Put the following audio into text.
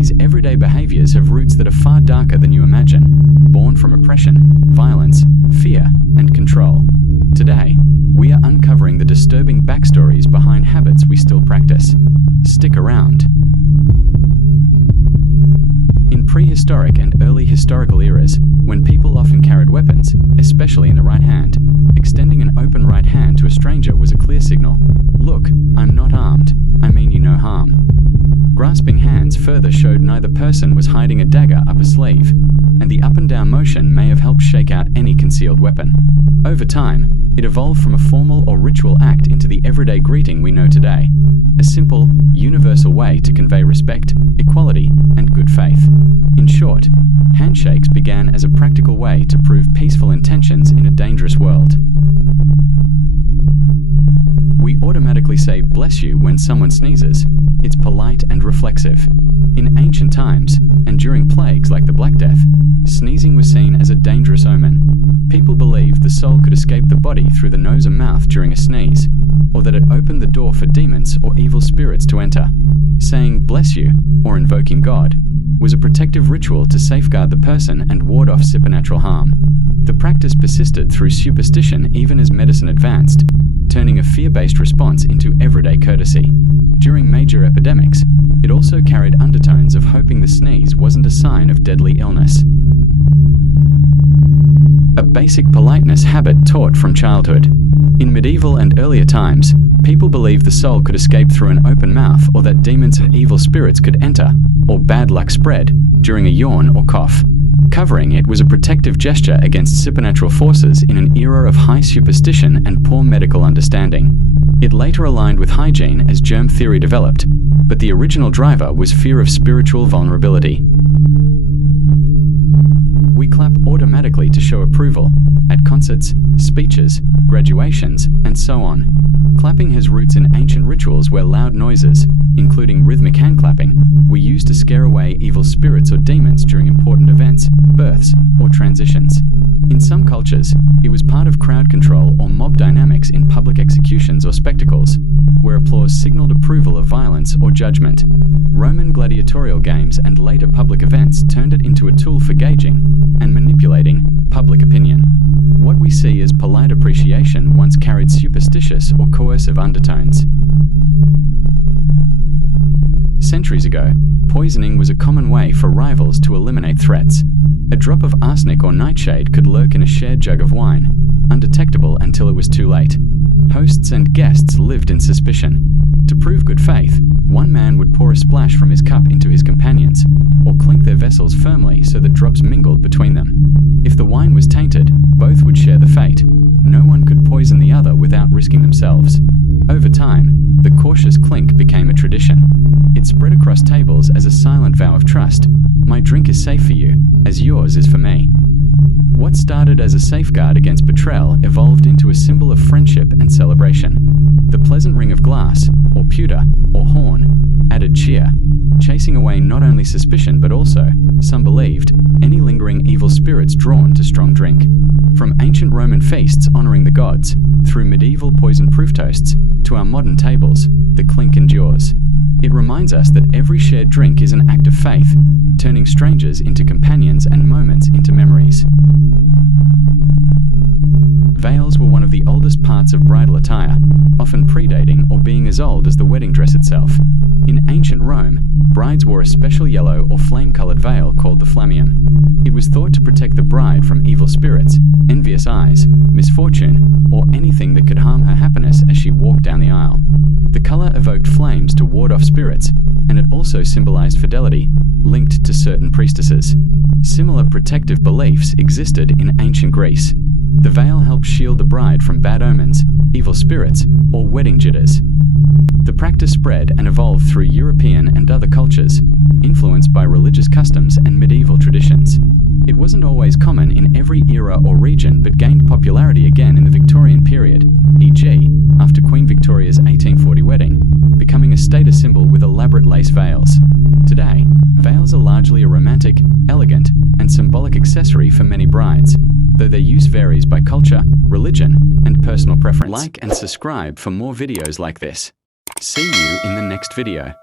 These everyday behaviors have roots that are far darker than you imagine, born from oppression, violence, fear, and control. Today, we are uncovering the disturbing backstories behind habits we still practice. Stick around. In prehistoric and early historical eras, when people often carried weapons, especially in the right hand, extending an open right hand to a stranger was a clear signal. Look, I'm not armed, I mean you no harm. Grasping hands further showed neither person was hiding a dagger up a sleeve, and the up and down motion may have helped shake out any concealed weapon. Over time, it evolved from a formal or ritual act into the everyday greeting we know today. A simple, universal way to convey respect, equality, and good faith. In short, handshakes began as a practical way to prove peaceful intentions in a dangerous world. We automatically say "bless you" when someone sneezes. It's polite and reflexive. In ancient times, and during plagues like the Black Death, sneezing was seen as a dangerous omen. People believed the soul could escape the body through the nose and mouth during a sneeze, or that it opened the door for demons or evil spirits to enter. Saying "bless you," or invoking God, was a protective ritual to safeguard the person and ward off supernatural harm. The practice persisted through superstition even as medicine advanced, turning a fear-based response into everyday courtesy. During major epidemics, it also carried undertones of hoping the sneeze wasn't a sign of deadly illness. A basic politeness habit taught from childhood. In medieval and earlier times, people believed the soul could escape through an open mouth, or that demons and evil spirits could enter, or bad luck spread, during a yawn or cough. Covering it was a protective gesture against supernatural forces in an era of high superstition and poor medical understanding. It later aligned with hygiene as germ theory developed, but the original driver was fear of spiritual vulnerability. We clap automatically to show approval, at concerts, speeches, graduations, and so on. Clapping has roots in ancient rituals where loud noises, including rhythmic hand clapping, were used to scare away evil spirits or demons during important events, births, or transitions. In some cultures, it was part of crowd control or mob dynamics in public executions or spectacles, where applause signaled approval of violence or judgment. Roman gladiatorial games and later public events turned it into a tool for gauging and manipulating public opinion. What we see as polite appreciation once carried superstitious or coercive undertones. Centuries ago, poisoning was a common way for rivals to eliminate threats. A drop of arsenic or nightshade could lurk in a shared jug of wine, undetectable until it was too late. Hosts and guests lived in suspicion. To prove good faith, one man would pour a splash from his cup into his companions, or clink their vessels firmly so that drops mingled between them. If the wine was tainted, both would share the fate. No one could poison the other without risking themselves. Over time, the cautious clink became a tradition. It spread across tables as a silent vow of trust. My drink is safe for you, as yours is for me. What started as a safeguard against betrayal evolved into a symbol of friendship and celebration. The pleasant ring of glass, or pewter, or horn, added cheer, chasing away not only suspicion but also, some believed, any lingering evil spirits drawn to strong drink. From ancient Roman feasts honoring the gods, through medieval poison-proof toasts, to our modern tables, the clink endures. It reminds us that every shared drink is an act of faith, turning strangers into companions and moments into memories. Veils were one of the oldest parts of bridal attire, often predating or being as old as the wedding dress itself. In ancient Rome, brides wore a special yellow or flame-colored veil called the flammeum. It was thought to protect the bride from evil spirits, envious eyes, misfortune, or anything that could harm her happiness as she walked down the aisle. The color evoked flames to ward off spirits, and it also symbolized fidelity, linked to certain priestesses. Similar protective beliefs existed in ancient Greece. The veil helped shield the bride from bad omens, evil spirits, or wedding jitters. The practice spread and evolved through European and other cultures, influenced by religious customs and medieval traditions. It wasn't always common in every era or region but gained popularity again in the Victorian period, e.g., after Queen Victoria's 1840 wedding, becoming a status symbol with elaborate lace veils. Today, veils are largely a romantic, elegant, and symbolic accessory for many brides, though their use varies by culture, religion, and personal preference. Like and subscribe for more videos like this. See you in the next video.